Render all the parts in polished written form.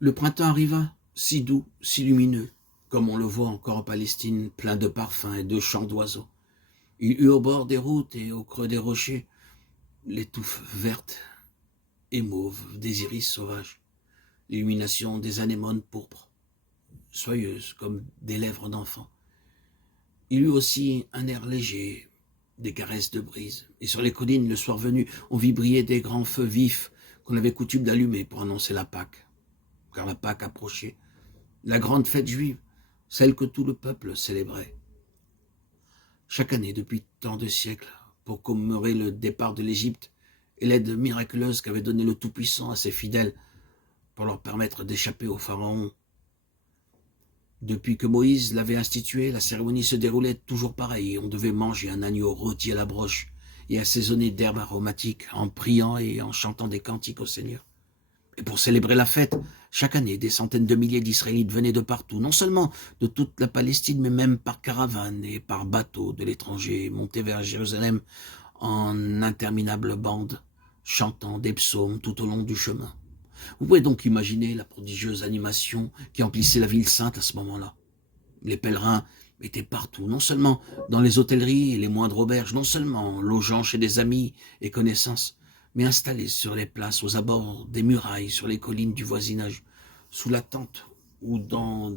Le printemps arriva, si doux, si lumineux, comme on le voit encore en Palestine, plein de parfums et de chants d'oiseaux. Il eut au bord des routes et au creux des rochers les touffes vertes et mauves des iris sauvages, l'illumination des anémones pourpres, soyeuses comme des lèvres d'enfant. Il eut aussi un air léger, des caresses de brise, et sur les collines, le soir venu, on vit briller des grands feux vifs qu'on avait coutume d'allumer pour annoncer la Pâque, car la Pâque approchait, la grande fête juive, celle que tout le peuple célébrait. Chaque année, depuis tant de siècles, pour commémorer le départ de l'Égypte et l'aide miraculeuse qu'avait donnée le Tout-Puissant à ses fidèles pour leur permettre d'échapper au Pharaon. Depuis que Moïse l'avait instituée, la cérémonie se déroulait toujours pareil. On devait manger un agneau rôti à la broche et assaisonné d'herbes aromatiques en priant et en chantant des cantiques au Seigneur. Et pour célébrer la fête, chaque année, des centaines de milliers d'Israélites venaient de partout, non seulement de toute la Palestine, mais même par caravane et par bateau de l'étranger, montés vers Jérusalem en interminables bandes, chantant des psaumes tout au long du chemin. Vous pouvez donc imaginer la prodigieuse animation qui emplissait la ville sainte à ce moment-là. Les pèlerins étaient partout, non seulement dans les hôtelleries et les moindres auberges, non seulement logeant chez des amis et connaissances, mais installés sur les places, aux abords des murailles, sur les collines du voisinage, sous la tente ou dans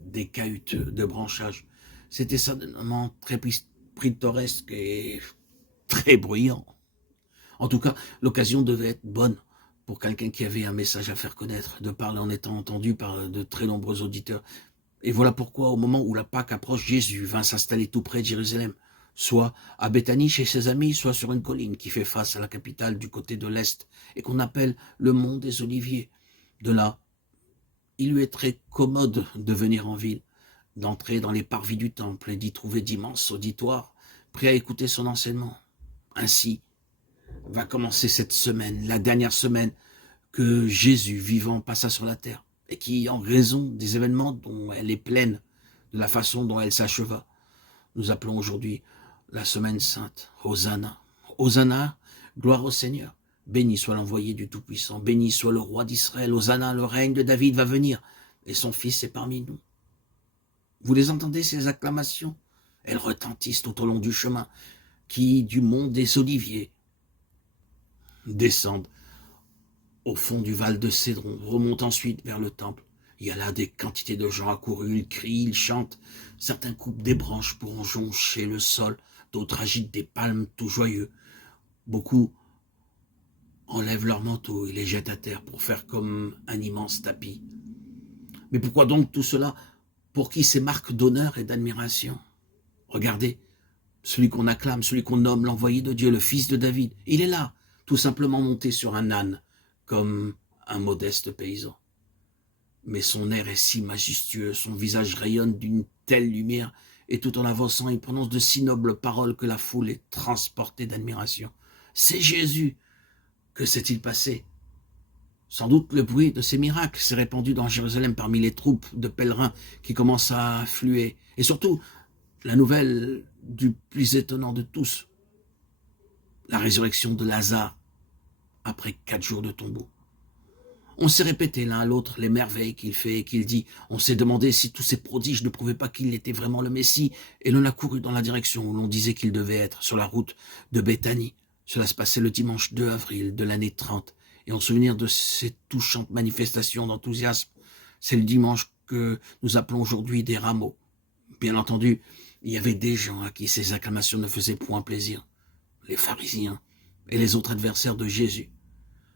des cahutes de branchage. C'était certainement très pittoresque et très bruyant. En tout cas, l'occasion devait être bonne pour quelqu'un qui avait un message à faire connaître, de parler en étant entendu par de très nombreux auditeurs. Et voilà pourquoi, au moment où la Pâque approche, Jésus vint s'installer tout près de Jérusalem, soit à Béthanie chez ses amis, soit sur une colline qui fait face à la capitale du côté de l'Est, et qu'on appelle le mont des Oliviers. De là, il lui est très commode de venir en ville, d'entrer dans les parvis du temple et d'y trouver d'immenses auditoires, prêts à écouter son enseignement. Ainsi va commencer cette semaine, la dernière semaine que Jésus vivant passa sur la terre, et qui, en raison des événements dont elle est pleine, de la façon dont elle s'acheva, nous appelons aujourd'hui la semaine sainte. Hosanna. Hosanna, gloire au Seigneur. Béni soit l'envoyé du Tout-Puissant, béni soit le roi d'Israël. Hosanna, le règne de David va venir, et son fils est parmi nous. Vous les entendez, ces acclamations? Elles retentissent tout au long du chemin, qui, du mont des Oliviers, descendent au fond du Val de Cédron, remontent ensuite vers le temple. Il y a là des quantités de gens accourus, ils crient, ils chantent. Certains coupent des branches pour en joncher le sol, d'autres agitent des palmes tout joyeux. Beaucoup enlèvent leurs manteaux et les jettent à terre pour faire comme un immense tapis. Mais pourquoi donc tout cela? Pour qui ces marques d'honneur et d'admiration? Regardez, celui qu'on acclame, celui qu'on nomme l'envoyé de Dieu, le fils de David, il est là, tout simplement monté sur un âne, comme un modeste paysan. Mais son air est si majestueux, son visage rayonne d'une telle lumière, et tout en avançant, il prononce de si nobles paroles que la foule est transportée d'admiration. C'est Jésus! Que s'est-il passé? Sans doute le bruit de ces miracles s'est répandu dans Jérusalem parmi les troupes de pèlerins qui commencent à affluer. Et surtout, la nouvelle du plus étonnant de tous, la résurrection de Lazare après 4 jours de tombeau. On s'est répété l'un à l'autre les merveilles qu'il fait et qu'il dit. On s'est demandé si tous ces prodiges ne prouvaient pas qu'il était vraiment le Messie, et l'on a couru dans la direction où l'on disait qu'il devait être, sur la route de Béthanie. Cela se passait le dimanche 2 avril de l'année 30, et en souvenir de ces touchantes manifestations d'enthousiasme, c'est le dimanche que nous appelons aujourd'hui des rameaux. Bien entendu, il y avait des gens à qui ces acclamations ne faisaient point plaisir, les pharisiens et les autres adversaires de Jésus.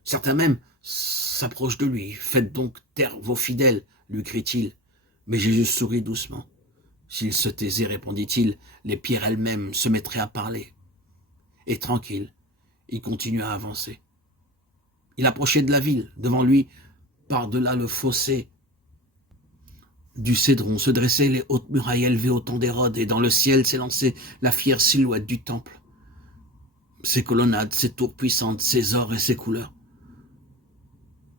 Certains même s'approchent de lui. « Faites donc taire vos fidèles », lui crie-t-il. Mais Jésus sourit doucement. S'il se taisait, répondit-il, les pierres elles-mêmes se mettraient à parler. Et tranquille, il continua à avancer. Il approchait de la ville. Devant lui, par-delà le fossé du Cédron, se dressaient les hautes murailles élevées au temps d'Hérode, et dans le ciel s'élançait la fière silhouette du temple. Ses colonnades, ses tours puissantes, ses ors et ses couleurs.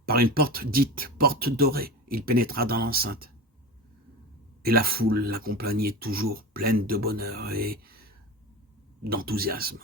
Par une porte dite porte dorée, il pénétra dans l'enceinte. Et la foule l'accompagnait toujours pleine de bonheur et d'enthousiasme.